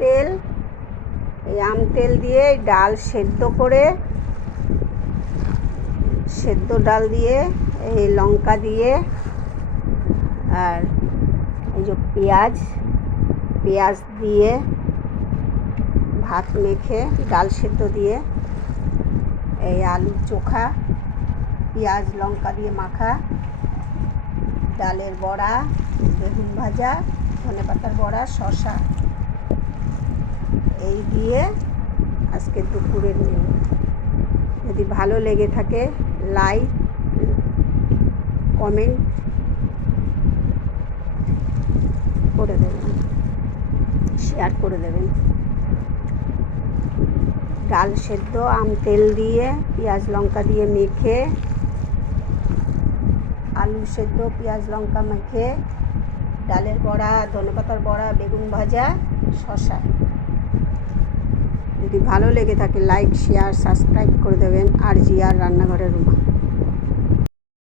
তেল, এই আম তেল দিয়ে ডাল সেদ্ধ করে, সেদ্ধ ডাল দিয়ে এই লঙ্কা দিয়ে আর এই যে পেঁয়াজ দিয়ে ভাত মেখে ডাল সেদ্ধ দিয়ে এই আলুর চোখা, পেঁয়াজ লঙ্কা দিয়ে মাখা, ডালের বড়া, বেগুন ভাজা, ধনেপাতার বড়া, শসা, এই দিয়ে আজকে দুপুরের মেনু। যদি ভালো লেগে থাকে লাইক, কমেন্ট করে দেবেন, শেয়ার করে দেবেন। ডাল সেদ্ধ আম তেল দিয়ে পেঁয়াজ লঙ্কা দিয়ে মেখে, আলু সেদ্ধ পেঁয়াজ লঙ্কা মেখে, ডালের বড়া, ধনেপাতার বড়া, বেগুন ভাজা, শসা। যদি ভালো লেগে থাকে লাইক, শেয়ার, সাবস্ক্রাইব করে দেবেন। আর জি আর রান্নাঘরের রুমা।